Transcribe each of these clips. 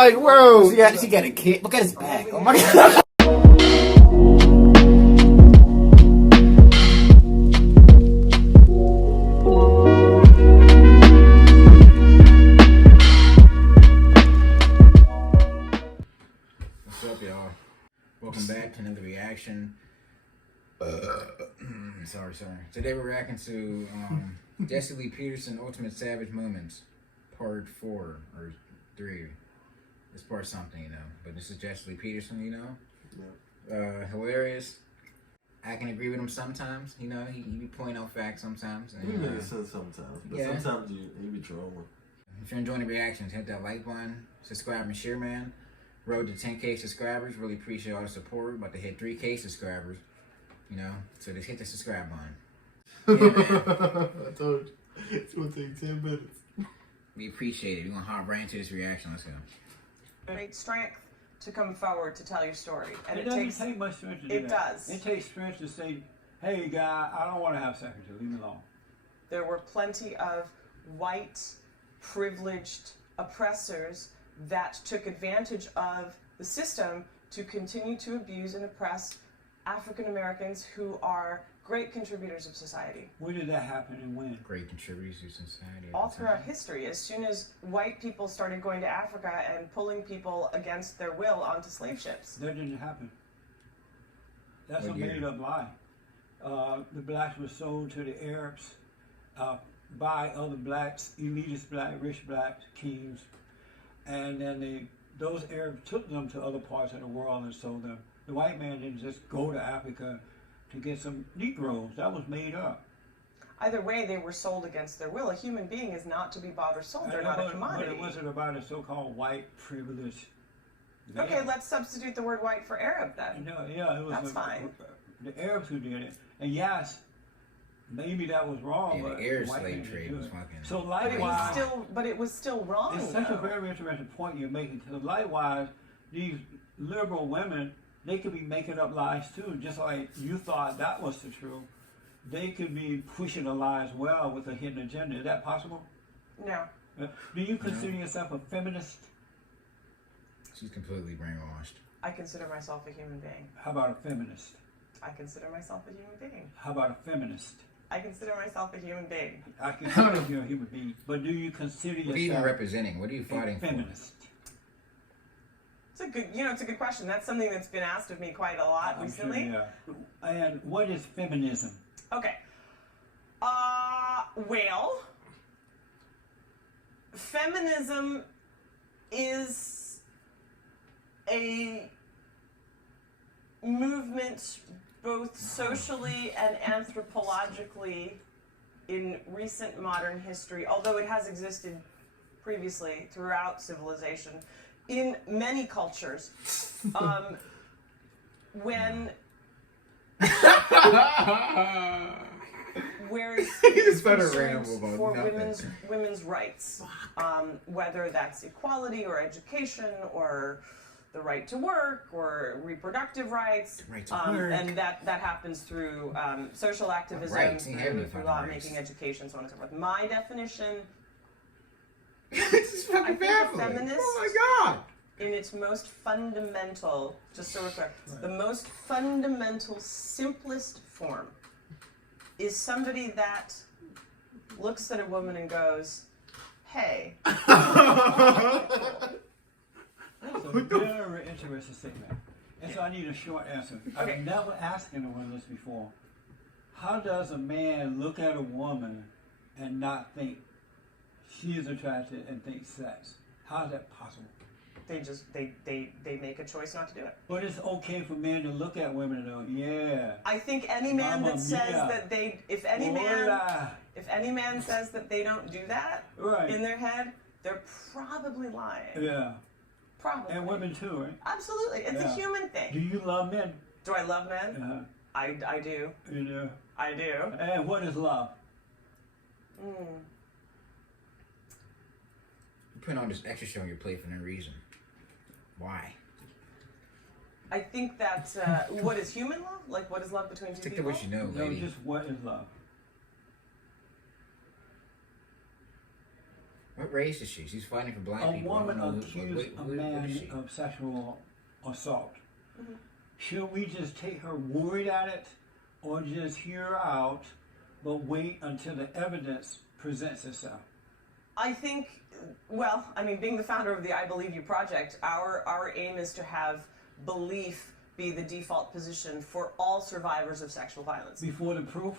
like, bro, yeah, she got a kid. Look at his back. Oh my god. What's up, y'all? Welcome back to another reaction. Sorry. Today we're reacting to Jesse Lee Peterson Ultimate Savage Moments, Part 4 or 3. It's part something, you know. But this is Jesse Lee Peterson, you know. Yeah. Hilarious. I can agree with him sometimes, you know. He be pointing out facts sometimes. He makes sense sometimes, but yeah. Sometimes he be trolling. If you're enjoying the reactions, hit that like button, subscribe and share, man. Road to 10K subscribers. Really appreciate all the support. About to hit 3K subscribers. You know, so just hit the subscribe button. Yeah, I told you. It's going to take 10 minutes. We appreciate it. We're going to hop right into this reaction. Let's go. Great strength to come forward to tell your story. And it doesn't take much strength to do that. It does. It takes strength to say, hey, guy, I don't want to have sex with you. Leave me alone. There were plenty of white, privileged oppressors that took advantage of the system to continue to abuse and oppress African Americans who are great contributors of society. When did that happen and when? Great contributors to society. All throughout history. As soon as white people started going to Africa and pulling people against their will onto slave ships. That didn't happen. That's a made-up lie. The blacks were sold to the Arabs by other blacks, elitist black, rich black kings, and then those Arabs took them to other parts of the world and sold them. The white man didn't just go to Africa to get some Negroes. That was made up. Either way, they were sold against their will. A human being is not to be bought or sold. They're not a commodity. But it wasn't about a so-called white privilege. Okay, let's substitute the word white for Arab then. No, yeah, it was. That's fine. The Arabs who did it, and yes, maybe that was wrong. Yeah, but the Arab slave trade was fucking. So likewise, but it was still wrong. It's such a very interesting point you're making. Because likewise, these liberal women, they could be making up lies too, just like you thought that was the truth. They could be pushing a lie as well with a hidden agenda. Is that possible? No. Do you consider yourself a feminist? She's completely brainwashed. I consider myself a human being. How about a feminist? I consider myself a human being. How about a feminist? I consider myself a human being. I consider you a human being. But do you consider yourself what are you even representing? What are you fighting a feminist? It's a good, it's a good question. That's something that's been asked of me quite a lot recently. Sure, yeah. And what is feminism? Okay. Well, feminism is a movement both socially and anthropologically in recent modern history, although it has existed previously throughout civilization, in many cultures. Where it's for women's rights, whether that's equality or education or the right to work or reproductive rights, and that happens through social activism, through law-making, education, so on and so forth. My definition, this is fucking baffling. Oh my god! In its most fundamental, just so we're clear, the most fundamental, simplest form is somebody that looks at a woman and goes, "Hey." That's a very interesting statement. And so I need a short answer. Okay. I've never asked anyone this before. How does a man look at a woman and not think she is attractive and think sex? How is that possible? They make a choice not to do it. But it's okay for men to look at women and go, yeah. I think any man that says that if any man says that they don't do that in their head, they're probably lying. Yeah. Probably. And women too, right? Absolutely. It's a human thing. Do you love men? Do I love men? Uh-huh. I do. You do? I do. And what is love? You're putting all this extra shit on your plate for no reason. Why? I think that, what is human love? Like, what is love between two Stick people? to what you know, lady. No, just what is love? What race is she? She's fighting for black A people. I don't woman know accused a what is man she? of sexual assault. Should we just take her word at it, or just hear her out, but wait until the evidence presents itself? I think, well, I mean, being the founder of the I Believe You project, our aim is to have belief be the default position for all survivors of sexual violence. Before the proof?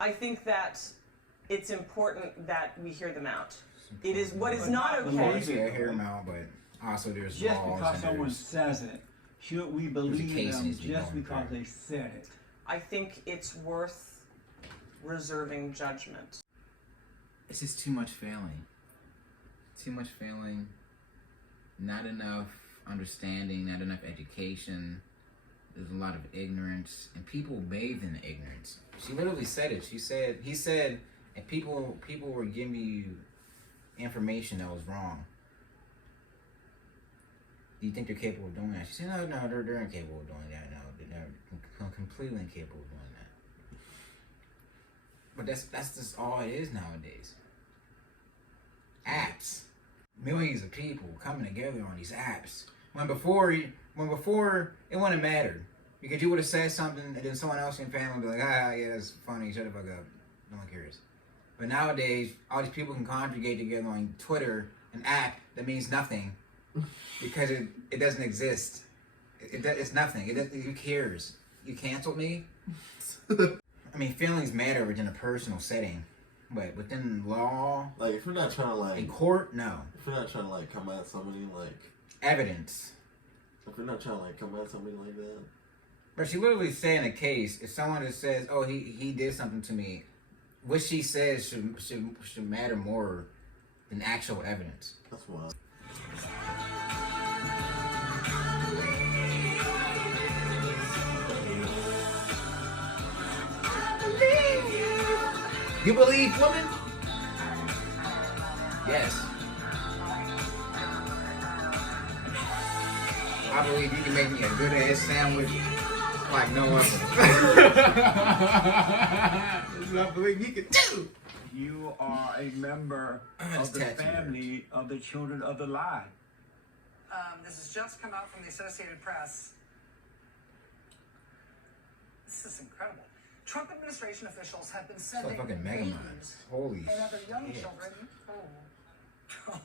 I think that it's important that we hear them out. It is what is not okay. Yeah, I hear them out, but also there's Just laws because and someone there's... says it, should we believe case them needs to be just going because through. they said it? I think it's worth reserving judgment. It's just too much failing. Too much failing. Not enough understanding, not enough education. There's a lot of ignorance, and people bathe in ignorance. She literally said it. He said, and people were giving you information that was wrong. Do you think they're capable of doing that? She said, no, they're incapable of doing that. No, they're completely incapable of doing that. But that's just all it is nowadays. Apps. Millions of people coming together on these apps. When before it wouldn't matter. Because you would have said something and then someone else in your family would be like, yeah, that's funny, shut the fuck up. No one cares. But nowadays, all these people can congregate together on Twitter, an app that means nothing. Because it doesn't exist. It's nothing. Who cares? You canceled me? I mean, feelings matter within a personal setting. But within law, Like, if you're not trying to, like... in court, no. If you're not trying to, like, come at somebody, like... Evidence. If you're not trying to, like, come at somebody like that... But she literally said in a case, if someone just says, oh, he did something to me, what she says should matter more than actual evidence. That's wild. You believe women? Yes. I believe you can make me a good ass sandwich like no other. I believe you can do. You are a member of the family of the children of the lie. This has just come out from the Associated Press. This is incredible. Trump administration officials have been So sending fucking mega babies minds. Holy and other young shit. children. Oh.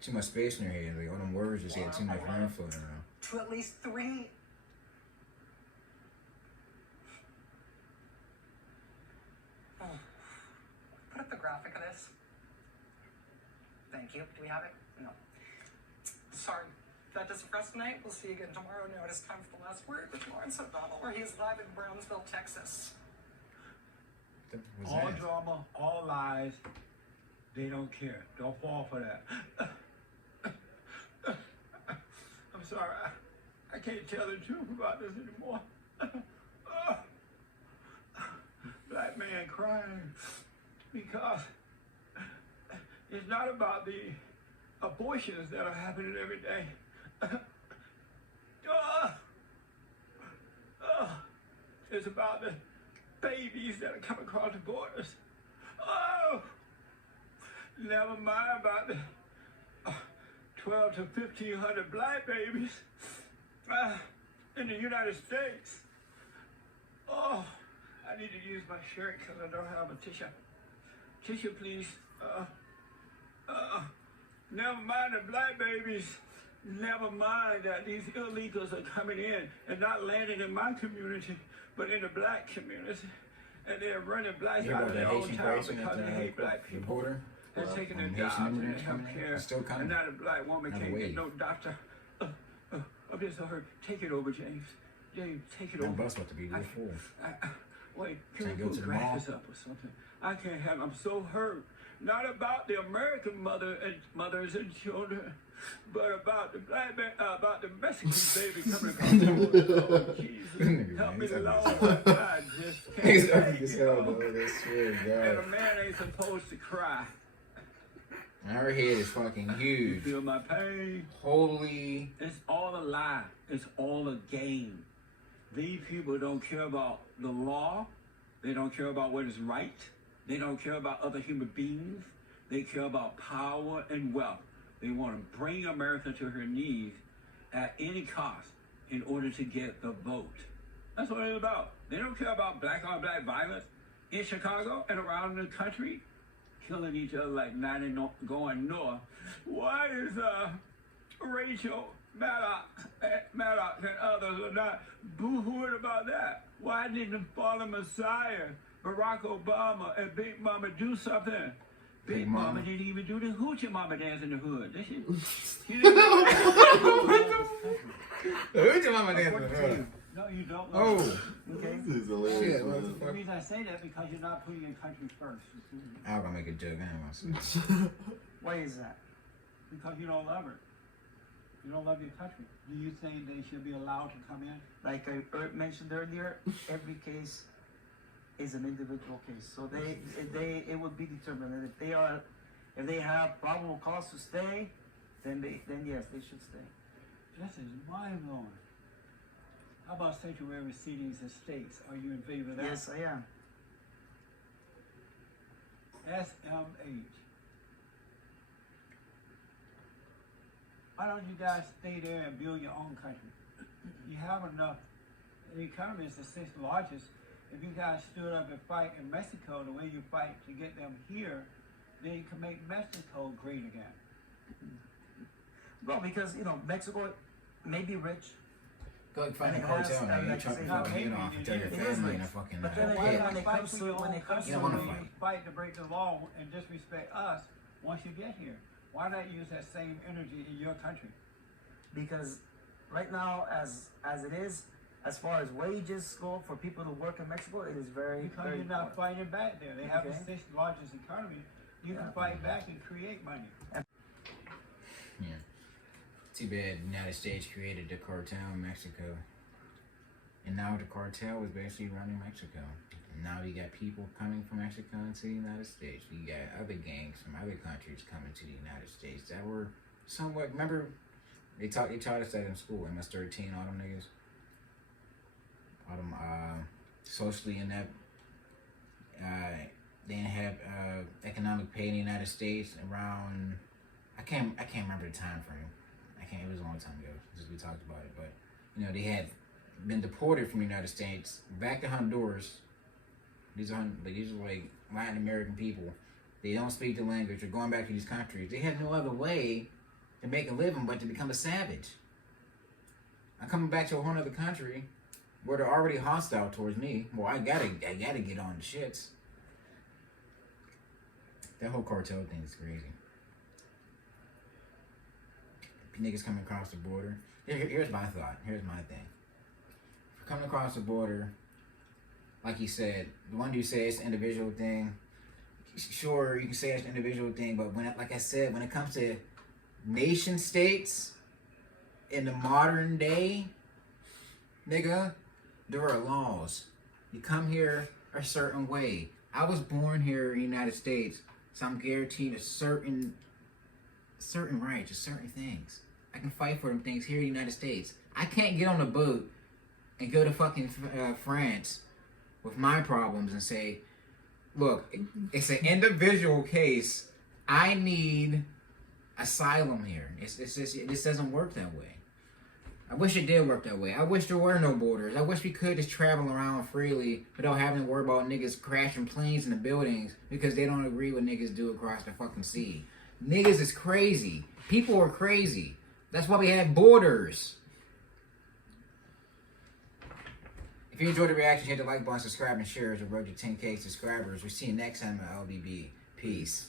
Too much space in your head. Like all them words just had too much room floating around. To at least 3. Oh. Put up the graphic of this. Thank you. Do we have it? No. Sorry. That does it for us tonight. We'll see you again tomorrow. Now it is time for the last word with Lawrence O'Donnell, where he is live in Brownsville, Texas. All drama, all lies, they don't care. Don't fall for that. I'm sorry, I can't tell the truth about this anymore. Black man crying because it's not about the abortions that are happening every day. It's about the babies that are coming across the borders. Oh, never mind about the 12 to 1,500 black babies in the United States. Oh, I need to use my shirt because I don't have a tissue. Tissue, please. Never mind the black babies. Never mind that these illegals are coming in and not landing in my community, but in the black community. And they're running blacks out of their own town because they hate black people. Border. And taking their Haitian jobs and their immigrants health coming in. care. It's still coming. And now the black woman Not a can't get wave. no doctor. I'm just so hurt. Take it over, James. James, take it That over. bus about to be real full. Wait, can Can't we go put to the mall? graphics up or something? I can't have. I'm so hurt. Not about the American mothers and children, but about the black man, about the Mexican baby coming across the border. Oh, Jesus, help me, Lord. I just can't. He's take ugly as it, hell, oh. though. I swear to And a God. man ain't supposed to cry. Her head is fucking You huge. feel my pain? Holy. It's all a lie. It's all a game. These people don't care about the law. They don't care about what is right. They don't care about other human beings. They care about power and wealth. They want to bring America to her knees at any cost in order to get the vote. That's what it's about. They don't care about black-on-black violence in Chicago and around the country, killing each other like 90 going north. Why is Rachel Maddox and others are not boo-hooing about that? Why didn't the fallen Messiah, Barack Obama, and Big Mama do something? Big Mama didn't even do the hoochie mama dance in the hood. She didn't Who's your mama dancing? No, you don't. Oh. Okay. This is hilarious. Shit, what the man. The reason I say that because you're not putting your country first. I'm gonna make a joke anyway. Why is that? Because you don't love her. You don't love your country. Do you think they should be allowed to come in? Like I mentioned earlier, every case is an individual case. So it would be determined. And if they have probable cause to stay, then yes, they should stay. This is mind blowing. How about sanctuary cities and states? Are you in favor of that? Yes, I am. SMH. Why don't you guys stay there and build your own country? You have enough. The economy is the sixth largest. If you guys stood up and fight in Mexico the way you fight to get them here, then you can make Mexico great again. Well, because Mexico may be rich. Go find a And it has, hotel, man. You like chop I your say, fucking head off and tell your it is family rich. in a fucking But then Why again, not when it fight comes for to your when own it comes You don't to wanna fight. fight to break the law and disrespect us once you get here? Why not use that same energy in your country? because right now, as it is, as far as wages go for people to work in Mexico, it is very Because very you're not poor. fighting back there. They have the Okay. sixth largest economy. You can Yeah. fight back and create money. Yeah. Too bad the United States created the cartel in Mexico. And now the cartel is basically running Mexico. And now you got people coming from Mexico into the United States. You got other gangs from other countries coming to the United States that were somewhat, remember, they taught us that in school, MS-13, all them niggas. All them socially inept. They didn't have economic pay in the United States around, I can't remember the time frame. It was a long time ago since we talked about it, but they had been deported from the United States back to Honduras. These are like Latin American people. They don't speak the language. They're going back to these countries. They had no other way to make a living but to become a savage. I'm coming back to a whole other country where they're already hostile towards me. Well, I gotta get on the shits. That whole cartel thing is crazy. Niggas coming across the border. Here's my thought. Here's my thing. Coming across the border, like you said, the one dude said it's an individual thing. Sure, you can say it's an individual thing, but when it comes to nation states in the modern day, nigga, there are laws. You come here a certain way. I was born here in the United States, so I'm guaranteed a certain rights, to certain things. I can fight for them things here in the United States. I can't get on a boat and go to fucking France with my problems and say, look, it's an individual case. I need asylum here. This doesn't work that way. I wish it did work that way. I wish there were no borders. I wish we could just travel around freely without having to worry about niggas crashing planes in the buildings because they don't agree what niggas do across the fucking sea. Niggas is crazy. People are crazy. That's why we have borders. If you enjoyed the reaction, hit the like button, subscribe, and share as we road to 10K subscribers. We'll see you next time at LBB. Peace.